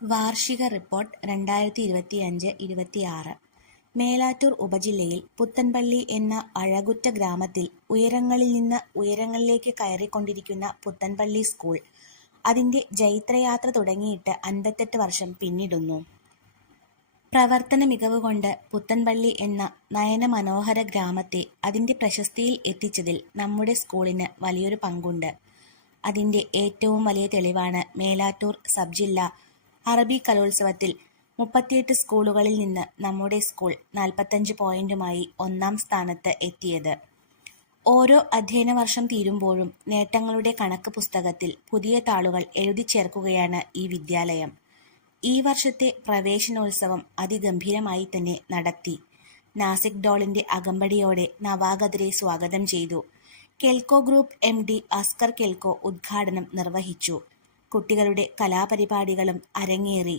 വാർഷിക റിപ്പോർട്ട് 2025-26. മേലാറ്റൂർ ഉപജില്ലയിൽ പുത്തൻപള്ളി എന്ന അഴകുറ്റ ഗ്രാമത്തിൽ ഉയരങ്ങളിൽ നിന്ന് ഉയരങ്ങളിലേക്ക് കയറിക്കൊണ്ടിരിക്കുന്ന പുത്തൻപള്ളി സ്കൂൾ അതിൻ്റെ ജൈത്രയാത്ര തുടങ്ങിയിട്ട് 58 വർഷം പിന്നിടുന്നു. പ്രവർത്തന മികവ് കൊണ്ട് പുത്തൻപള്ളി എന്ന നയനമനോഹര ഗ്രാമത്തെ അതിൻ്റെ പ്രശസ്തിയിൽ എത്തിച്ചതിൽ നമ്മുടെ സ്കൂളിന് വലിയൊരു പങ്കുണ്ട്. അതിൻ്റെ ഏറ്റവും വലിയ തെളിവാണ് മേലാറ്റൂർ സബ് ജില്ലാ അറബി കലോത്സവത്തിൽ 38 സ്കൂളുകളിൽ നിന്ന് നമ്മുടെ സ്കൂൾ 45 പോയിന്റുമായി ഒന്നാം സ്ഥാനത്ത് എത്തിയത്. ഓരോ അധ്യയന വർഷം തീരുമ്പോഴും നേട്ടങ്ങളുടെ കണക്ക് പുസ്തകത്തിൽ പുതിയ താളുകൾ എഴുതി ചേർക്കുകയാണ് ഈ വിദ്യാലയം. ഈ വർഷത്തെ പ്രവേശനോത്സവം അതിഗംഭീരമായി തന്നെ നടത്തി. നാസിക് ഡോളിന്റെ അകമ്പടിയോടെ നവാഗതരെ സ്വാഗതം ചെയ്തു. കെൽക്കോ ഗ്രൂപ്പ് MD അസ്കർ കെൽക്കോ ഉദ്ഘാടനം നിർവഹിച്ചു. കുട്ടികളുടെ കലാപരിപാടികളും അരങ്ങേറി.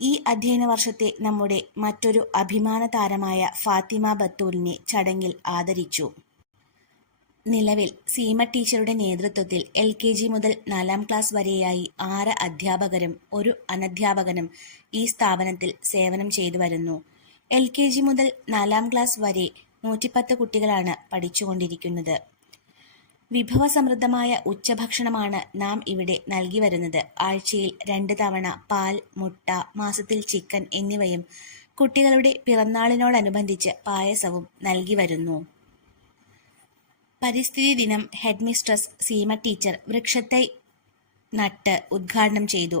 ഈ അധ്യയന വർഷത്തെ നമ്മുടെ മറ്റൊരു അഭിമാന താരമായ ഫാത്തിമ ബത്തൂലിനെ ചടങ്ങിൽ ആദരിച്ചു. നിലവിൽ സീമ ടീച്ചറുടെ നേതൃത്വത്തിൽ LKG മുതൽ 4ാം ക്ലാസ് വരെയായി 6 അധ്യാപകരും 1 അനധ്യാപകനും ഈ സ്ഥാപനത്തിൽ സേവനം ചെയ്തു വരുന്നു. LKG മുതൽ 4ാം ക്ലാസ് വരെ 110 കുട്ടികളാണ് പഠിച്ചുകൊണ്ടിരിക്കുന്നത്. വിഭവസമൃദ്ധമായ ഉച്ചഭക്ഷണമാണ് നാം ഇവിടെ നൽകി വരുന്നത്. ആഴ്ചയിൽ 2 തവണ പാൽ, മുട്ട, മാസത്തിൽ ചിക്കൻ എന്നിവയും കുട്ടികളുടെ പിറന്നാളിനോടനുബന്ധിച്ച് പായസവും നൽകി വരുന്നു. പരിസ്ഥിതി ദിനം ഹെഡ്മിസ്ട്രസ് സീമ ടീച്ചർ വൃക്ഷത്തൈ നട്ട് ഉദ്ഘാടനം ചെയ്തു.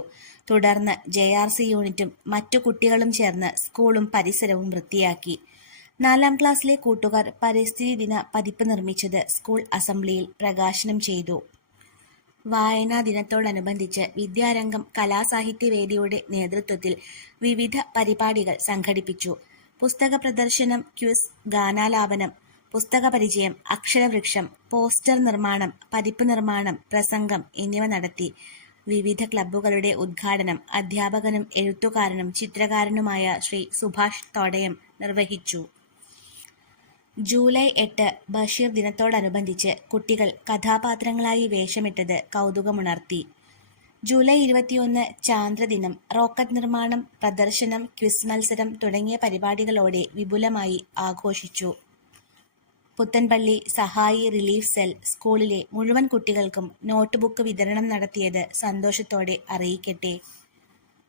തുടർന്ന് JRC യൂണിറ്റും മറ്റു കുട്ടികളും ചേർന്ന് സ്കൂളും പരിസരവും വൃത്തിയാക്കി. 4ാം ക്ലാസ്സിലെ കൂട്ടുകാർ പരിസ്ഥിതി ദിന പതിപ്പ് നിർമ്മിച്ചത് സ്കൂൾ അസംബ്ലിയിൽ പ്രകാശനം ചെയ്തു. വായനാ ദിനത്തോടനുബന്ധിച്ച് വിദ്യാരംഗം കലാസാഹിത്യവേദിയുടെ നേതൃത്വത്തിൽ വിവിധ പരിപാടികൾ സംഘടിപ്പിച്ചു. പുസ്തക പ്രദർശനം, ക്വിസ്, ഗാനാലാപനം, പുസ്തക പരിചയം, അക്ഷരവൃക്ഷം, പോസ്റ്റർ നിർമ്മാണം, പതിപ്പ് നിർമ്മാണം, പ്രസംഗം എന്നിവ നടത്തി. വിവിധ ക്ലബ്ബുകളുടെ ഉദ്ഘാടനം അധ്യാപകനും എഴുത്തുകാരനും ചിത്രകാരനുമായ ശ്രീ സുഭാഷ് തോടയം നിർവഹിച്ചു. ജൂലൈ 8 ബഷീർ ദിനത്തോടനുബന്ധിച്ച് കുട്ടികൾ കഥാപാത്രങ്ങളായി വേഷമിട്ടത് കൗതുകമുണർത്തി. ജൂലൈ 21 ചാന്ദ്രദിനം റോക്കറ്റ് നിർമ്മാണം, പ്രദർശനം, ക്വിസ് മത്സരം തുടങ്ങിയ പരിപാടികളോടെ വിപുലമായി ആഘോഷിച്ചു. പുത്തൻപള്ളി സഹായി റിലീഫ് സെൽ സ്കൂളിലെ മുഴുവൻ കുട്ടികൾക്കും നോട്ട്ബുക്ക് വിതരണം നടത്തിയത് സന്തോഷത്തോടെ അറിയിക്കട്ടെ.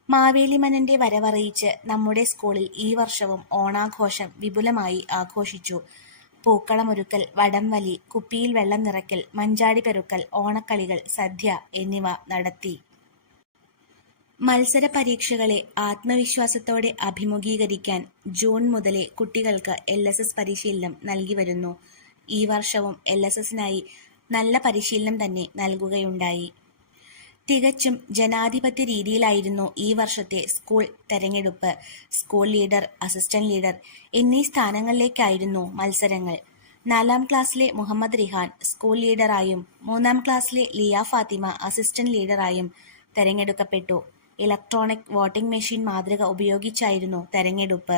മാവേലിമന്നന്റെ വരവറിയിച്ച് നമ്മുടെ സ്കൂളിൽ ഈ വർഷവും ഓണാഘോഷം വിപുലമായി ആഘോഷിച്ചു. പൂക്കളമൊരുക്കൽ, വടംവലി, കുപ്പിയിൽ വെള്ളം നിറയ്ക്കൽ, മഞ്ചാടി പെറുക്കൽ, ഓണക്കളികൾ, സദ്യ എന്നിവ നടത്തി. മത്സര പരീക്ഷകളെ ആത്മവിശ്വാസത്തോടെ അഭിമുഖീകരിക്കാൻ ജൂൺ മുതലേ കുട്ടികൾക്ക് LSS പരിശീലനം നൽകി വരുന്നു. ഈ വർഷവും LSSനായി നല്ല പരിശീലനം തന്നെ നൽകുകയുണ്ടായി. തികച്ചും ജനാധിപത്യ രീതിയിലായിരുന്നു ഈ വർഷത്തെ സ്കൂൾ തെരഞ്ഞെടുപ്പ്. സ്കൂൾ ലീഡർ, അസിസ്റ്റന്റ് ലീഡർ എന്നീ സ്ഥാനങ്ങളിലേക്കായിരുന്നു മത്സരങ്ങൾ. 4ാം ക്ലാസ്സിലെ മുഹമ്മദ് റിഹാൻ സ്കൂൾ ലീഡറായും 3ാം ക്ലാസ്സിലെ ലിയ ഫാത്തിമ അസിസ്റ്റന്റ് ലീഡറായും തെരഞ്ഞെടുക്കപ്പെട്ടു. ഇലക്ട്രോണിക് വോട്ടിംഗ് മെഷീൻ മാതൃക ഉപയോഗിച്ചായിരുന്നു തെരഞ്ഞെടുപ്പ്.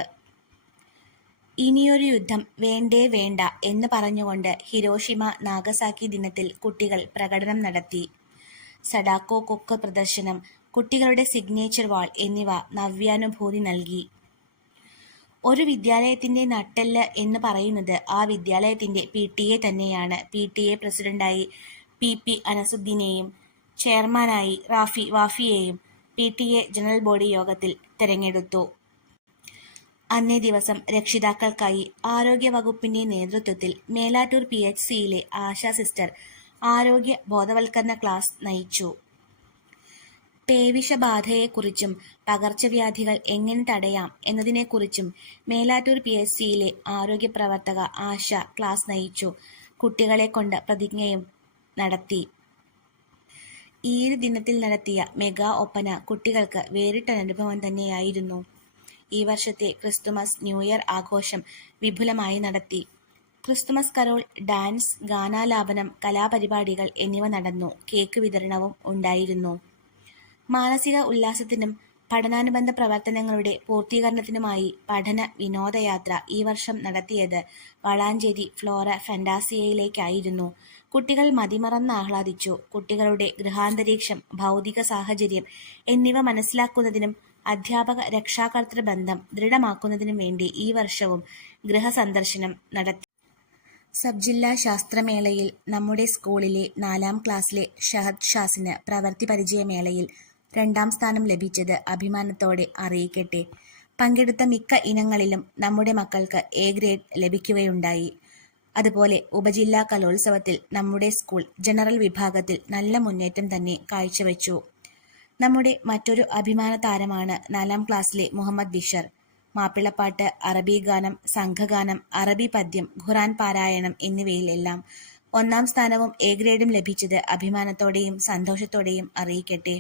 ഇനിയൊരു യുദ്ധം വേണ്ടേ വേണ്ട എന്ന് പറഞ്ഞുകൊണ്ട് ഹിരോഷിമ നാഗസാക്കി ദിനത്തിൽ കുട്ടികൾ പ്രകടനം നടത്തി. സഡാക്കോ കൊക്ക് പ്രദർശനം, കുട്ടികളുടെ സിഗ്നേച്ചർ വാൾ എന്നിവ നവ്യാനുഭൂതി നൽകി. ഒരു വിദ്യാലയത്തിന്റെ നട്ടെല്ല് എന്ന് പറയുന്നത് ആ വിദ്യാലയത്തിന്റെ PTA തന്നെയാണ്. PTA പ്രസിഡന്റായി PP അനസുദ്ദീനെയും ചെയർമാനായി റാഫി വാഫിയെയും PTA ജനറൽ ബോഡി യോഗത്തിൽ തെരഞ്ഞെടുത്തു. അന്നേ ദിവസം രക്ഷിതാക്കൾക്കായി ആരോഗ്യവകുപ്പിന്റെ നേതൃത്വത്തിൽ മേലാറ്റൂർ PHCയിലെ ആശാ സിസ്റ്റർ ആരോഗ്യ ബോധവൽക്കരണ ക്ലാസ് നയിച്ചു. പേവിഷബാധയെക്കുറിച്ചും പകർച്ചവ്യാധികൾ എങ്ങനെ തടയാം എന്നതിനെക്കുറിച്ചും മേലാറ്റൂർ PHCയിലെ ആരോഗ്യ പ്രവർത്തക ആശ ക്ലാസ് നയിച്ചു. കുട്ടികളെ കൊണ്ട് പ്രതിജ്ഞയും നടത്തി. ഈദ് ദിനത്തിൽ നടത്തിയ മെഗാ ഒപ്പന കുട്ടികൾക്ക് വേറിട്ടൊരനുഭവം തന്നെയായിരുന്നു. ഈ വർഷത്തെ ക്രിസ്തുമസ്, ന്യൂ ഇയർ ആഘോഷം വിപുലമായി നടത്തി. ക്രിസ്തുമസ് കരോൾ, ഡാൻസ്, ഗാനാലാപനം, കലാപരിപാടികൾ എന്നിവ നടന്നു. കേക്ക് വിതരണവും ഉണ്ടായിരുന്നു. മാനസിക ഉല്ലാസത്തിനും പഠനാനുബന്ധ പ്രവർത്തനങ്ങളുടെ പൂർത്തീകരണത്തിനുമായി പഠന വിനോദയാത്ര ഈ വർഷം നടത്തിയത് വളാഞ്ചേരി ഫ്ലോറ ഫാന്റാസിയയിലേക്കായിരുന്നു. കുട്ടികൾ മതിമറന്ന് ആഹ്ലാദിച്ചു. കുട്ടികളുടെ ഗൃഹാന്തരീക്ഷം, ഭൗതിക സാഹചര്യം എന്നിവ മനസ്സിലാക്കുന്നതിനും അധ്യാപക രക്ഷാകർതൃ ബന്ധം ദൃഢമാക്കുന്നതിനും വേണ്ടി ഈ വർഷവും ഗൃഹസന്ദർശനം നടത്തി. സബ് ജില്ലാ ശാസ്ത്രമേളയിൽ നമ്മുടെ സ്കൂളിലെ 4ാം ക്ലാസ്സിലെ ഷഹദ് ഷാസിന് പ്രവൃത്തി പരിചയമേളയിൽ 2ാം സ്ഥാനം ലഭിച്ചത് അഭിമാനത്തോടെ അറിയിക്കട്ടെ. പങ്കെടുത്ത മിക്ക ഇനങ്ങളിലും നമ്മുടെ മക്കൾക്ക് എ ഗ്രേഡ് ലഭിക്കുകയുണ്ടായി. അതുപോലെ ഉപജില്ലാ കലോത്സവത്തിൽ നമ്മുടെ സ്കൂൾ ജനറൽ വിഭാഗത്തിൽ നല്ല മുന്നേറ്റം തന്നെ കാഴ്ചവെച്ചു. നമ്മുടെ മറ്റൊരു അഭിമാന താരമാണ് 4ാം ക്ലാസ്സിലെ മുഹമ്മദ് ബിഷർ. മാപ്പിളപ്പാട്ട്, അറബി ഗാനം, സംഘഗാനം, അറബി പദ്യം, ഖുർആൻ പാരായണം എന്നിവയിലെല്ലാം 1ാം സ്ഥാനവും എ ഗ്രേഡും ലഭിച്ചത് അഭിമാനത്തോടെയും സന്തോഷത്തോടെയും അറിയിക്കട്ടെ.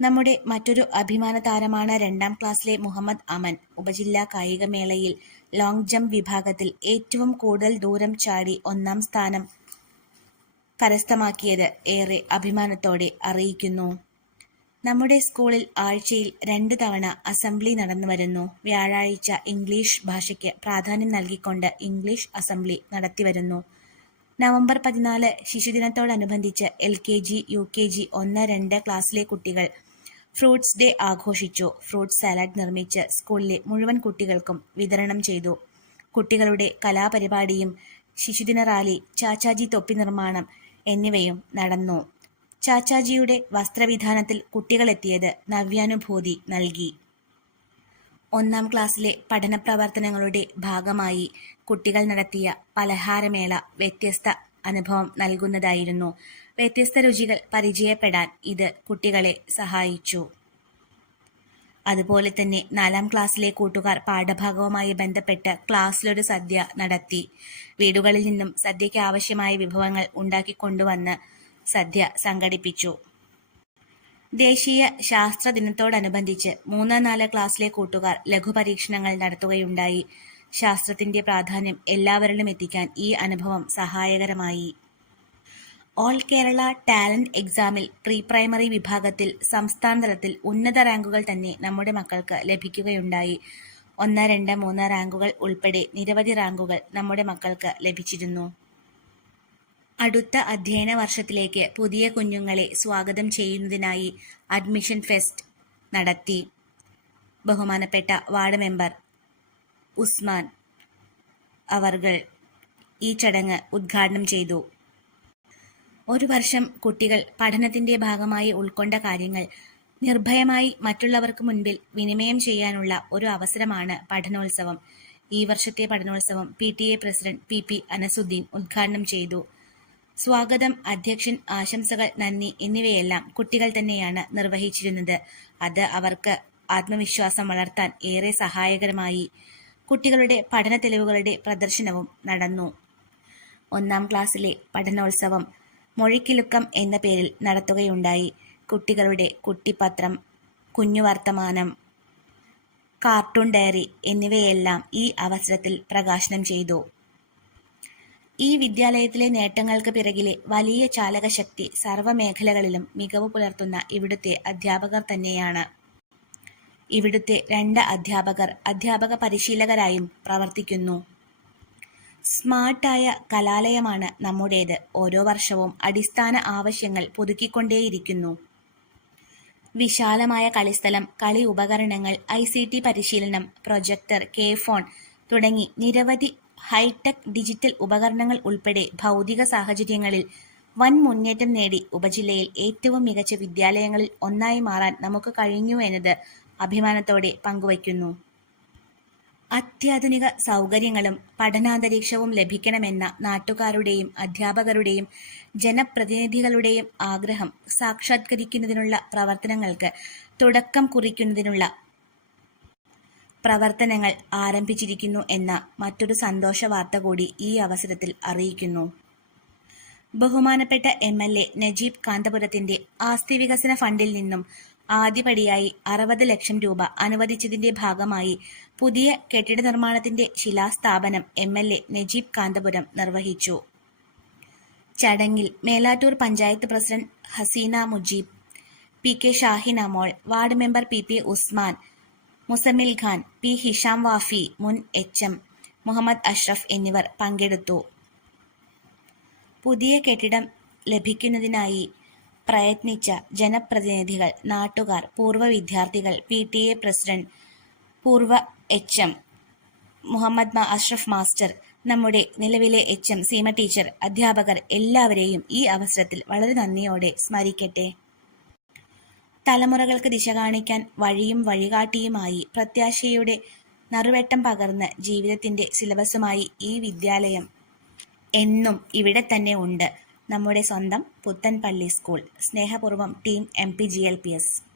നമ്മുടെ മറ്റൊരു അഭിമാന താരമാണ് 2ാം ക്ലാസ്സിലെ മുഹമ്മദ് അമൻ. ഉപജില്ലാ കായികമേളയിൽ ലോങ് ജംപ് വിഭാഗത്തിൽ ഏറ്റവും കൂടുതൽ ദൂരം ചാടി 1ാം സ്ഥാനം കരസ്ഥമാക്കിയത് ഏറെ അഭിമാനത്തോടെ അറിയിക്കുന്നു. നമ്മുടെ സ്കൂളിൽ ആഴ്ചയിൽ 2 തവണ അസംബ്ലി നടന്നുവരുന്നു. വ്യാഴാഴ്ച ഇംഗ്ലീഷ് ഭാഷയ്ക്ക് പ്രാധാന്യം നൽകിക്കൊണ്ട് ഇംഗ്ലീഷ് അസംബ്ലി നടത്തിവരുന്നു. നവംബർ 14 ശിശുദിനത്തോടനുബന്ധിച്ച് LKG, UKG 1, 2 ക്ലാസ്സിലെ കുട്ടികൾ ഫ്രൂട്ട്സ് ഡേ ആഘോഷിച്ചു. ഫ്രൂട്ട് സാലഡ് നിർമ്മിച്ച് സ്കൂളിലെ മുഴുവൻ കുട്ടികൾക്കും വിതരണം ചെയ്തു. കുട്ടികളുടെ കലാപരിപാടിയും ശിശുദിന റാലി, ചാച്ചാജി തൊപ്പി നിർമ്മാണം എന്നിവയും നടന്നു. ചാച്ചാജിയുടെ വസ്ത്രവിധാനത്തിൽ കുട്ടികളെത്തിയത് നവ്യാനുഭൂതി നൽകി. 1ാം ക്ലാസ്സിലെ പഠന പ്രവർത്തനങ്ങളുടെ ഭാഗമായി കുട്ടികൾ നടത്തിയ പലഹാരമേള വ്യത്യസ്ത അനുഭവം നൽകുന്നതായിരുന്നു. വ്യത്യസ്ത രുചികൾ പരിചയപ്പെടാൻ ഇത് കുട്ടികളെ സഹായിച്ചു. അതുപോലെ തന്നെ 4ാം ക്ലാസ്സിലെ കൂട്ടുകാർ പാഠഭാഗവുമായി ബന്ധപ്പെട്ട് ക്ലാസ്സിലൊരു സദ്യ നടത്തി. വീടുകളിൽ നിന്നും സദ്യയ്ക്ക് ആവശ്യമായ വിഭവങ്ങൾ ഉണ്ടാക്കിക്കൊണ്ടുവന്ന് സദ്യ സംഘടിപ്പിച്ചു. ദേശീയ ശാസ്ത്ര ദിനത്തോടനുബന്ധിച്ച് 3, 4 ക്ലാസ്സിലെ കൂട്ടുകാർ ലഘുപരീക്ഷണങ്ങൾ നടത്തുകയുണ്ടായി. ശാസ്ത്രത്തിന്റെ പ്രാധാന്യം എല്ലാവരിലും എത്തിക്കാൻ ഈ അനുഭവം സഹായകരമായി. ഓൾ കേരള ടാലന്റ് എക്സാമിൽ പ്രീ പ്രൈമറി വിഭാഗത്തിൽ സംസ്ഥാന തലത്തിൽ ഉന്നത റാങ്കുകൾ തന്നെ നമ്മുടെ മക്കൾക്ക് ലഭിക്കുകയുണ്ടായി. 1, 2, 3 റാങ്കുകൾ ഉൾപ്പെടെ നിരവധി റാങ്കുകൾ നമ്മുടെ മക്കൾക്ക് ലഭിച്ചിരുന്നു. അടുത്ത അധ്യയന വർഷത്തിലേക്ക് പുതിയ കുഞ്ഞുങ്ങളെ സ്വാഗതം ചെയ്യുന്നതിനായി അഡ്മിഷൻ ഫെസ്റ്റ് നടത്തി. ബഹുമാനപ്പെട്ട വാർഡ് മെമ്പർ ഉസ്മാൻ അവർകൾ ഈ ചടങ്ങ് ഉദ്ഘാടനം ചെയ്തു. ഒരു വർഷം കുട്ടികൾ പഠനത്തിന്റെ ഭാഗമായി ഉൾക്കൊണ്ട കാര്യങ്ങൾ നിർഭയമായി മറ്റുള്ളവർക്ക് മുൻപിൽ വിനിമയം ചെയ്യാനുള്ള ഒരു അവസരമാണ് പഠനോത്സവം. ഈ വർഷത്തെ പഠനോത്സവം PTA പ്രസിഡന്റ് PP അനസുദ്ദീൻ ഉദ്ഘാടനം ചെയ്തു. സ്വാഗതം, അധ്യക്ഷൻ, ആശംസകൾ, നന്ദി എന്നിവയെല്ലാം കുട്ടികൾ തന്നെയാണ് നിർവഹിച്ചിരുന്നത്. അത് അവർക്ക് ആത്മവിശ്വാസം വളർത്താൻ ഏറെ സഹായകരമായി. കുട്ടികളുടെ പഠന തെളിവുകളുടെ പ്രദർശനവും നടന്നു. 1ാം ക്ലാസ്സിലെ പഠനോത്സവം മൊഴിക്കിലുക്കം എന്ന പേരിൽ നടത്തുകയുണ്ടായി. കുട്ടികളുടെ കുട്ടിപ്പത്രം, കുഞ്ഞുവർത്തമാനം, കാർട്ടൂൺ ഡയറി എന്നിവയെല്ലാം ഈ അവസരത്തിൽ പ്രകാശനം ചെയ്തു. ഈ വിദ്യാലയത്തിലെ നേട്ടങ്ങൾക്ക് പിറകിലെ വലിയ ചാലകശക്തി സർവ്വമേഖലകളിലും മികവ് പുലർത്തുന്ന ഇവിടുത്തെ അധ്യാപകർ തന്നെയാണ്. ഇവിടുത്തെ 2 അധ്യാപകർ അധ്യാപക പരിശീലകരായും പ്രവർത്തിക്കുന്നു. സ്മാർട്ടായ കലാലയമാണ് നമ്മുടേത്. ഓരോ വർഷവും അടിസ്ഥാന ആവശ്യങ്ങൾ പുതുക്കിക്കൊണ്ടേയിരിക്കുന്നു. വിശാലമായ കളിസ്ഥലം, കളി ഉപകരണങ്ങൾ, ICT പരിശീലനം, പ്രൊജക്ടർ, K-ഫോൺ തുടങ്ങി നിരവധി ഹൈടെക് ഡിജിറ്റൽ ഉപകരണങ്ങൾ ഉൾപ്പെടെ ഭൗതിക സാഹചര്യങ്ങളിൽ വൻ മുന്നേറ്റം നേടി ഉപജില്ലയിൽ ഏറ്റവും മികച്ച വിദ്യാലയങ്ങളിൽ ഒന്നായി മാറാൻ നമുക്ക് കഴിഞ്ഞു എന്നത് അഭിമാനത്തോടെ പങ്കുവയ്ക്കുന്നു. അത്യാധുനിക സൗകര്യങ്ങളും പഠനാന്തരീക്ഷവും ലഭിക്കണമെന്ന നാട്ടുകാരുടെയും അധ്യാപകരുടെയും ജനപ്രതിനിധികളുടെയും ആഗ്രഹം സാക്ഷാത്കരിക്കുന്നതിനുള്ള പ്രവർത്തനങ്ങൾക്ക് തുടക്കം കുറിക്കുന്നതിനുള്ള പ്രവർത്തനങ്ങൾ ആരംഭിച്ചിരിക്കുന്നു എന്ന മറ്റൊരു സന്തോഷ വാർത്ത കൂടി ഈ അവസരത്തിൽ അറിയിക്കുന്നു. ബഹുമാനപ്പെട്ട MLA നജീബ് കാന്തപുരത്തിന്റെ ആസ്തി വികസന ഫണ്ടിൽ നിന്നും ആദ്യപടിയായി 60 ലക്ഷം രൂപ അനുവദിച്ചതിന്റെ ഭാഗമായി പുതിയ കെട്ടിട നിർമ്മാണത്തിന്റെ ശിലാസ്ഥാപനം MLA നജീബ് കാന്തപുരം നിർവഹിച്ചു. ചടങ്ങിൽ Melattur panchayat president Haseena Mujeeb, PK Shahin Amol, ward member PP Usman, Musammil Khan, P Hisham Wafi, മുൻ HM മുഹമ്മദ് അഷ്റഫ് എന്നിവർ പങ്കെടുത്തു. പുതിയ കെട്ടിടം ലഭിക്കുന്നതിനായി പ്രയത്നിച്ച ജനപ്രതിനിധികൾ, നാട്ടുകാർ, പൂർവ്വ വിദ്യാർത്ഥികൾ, PTA പ്രസിഡന്റ്, പൂർവ്വ HM മുഹമ്മദ് അഷ്റഫ് മാസ്റ്റർ, നമ്മുടെ നിലവിലെ HM സീമ ടീച്ചർ, അധ്യാപകർ എല്ലാവരെയും ഈ അവസരത്തിൽ വളരെ നന്ദിയോടെ സ്മരിക്കട്ടെ. തലമുറകൾക്ക് ദിശ കാണിക്കാൻ വഴിയും വഴികാട്ടിയുമായി പ്രത്യാശയുടെ നറുവെട്ടം പകർന്ന് ജീവിതത്തിന്റെ സിലബസുമായി ഈ വിദ്യാലയം എന്നും ഇവിടെ തന്നെ ഉണ്ട്. നമ്മുടെ സ്വന്തം പുത്തൻപള്ളി സ്കൂൾ. സ്നേഹപൂർവ്വം ടീം MPGLPS.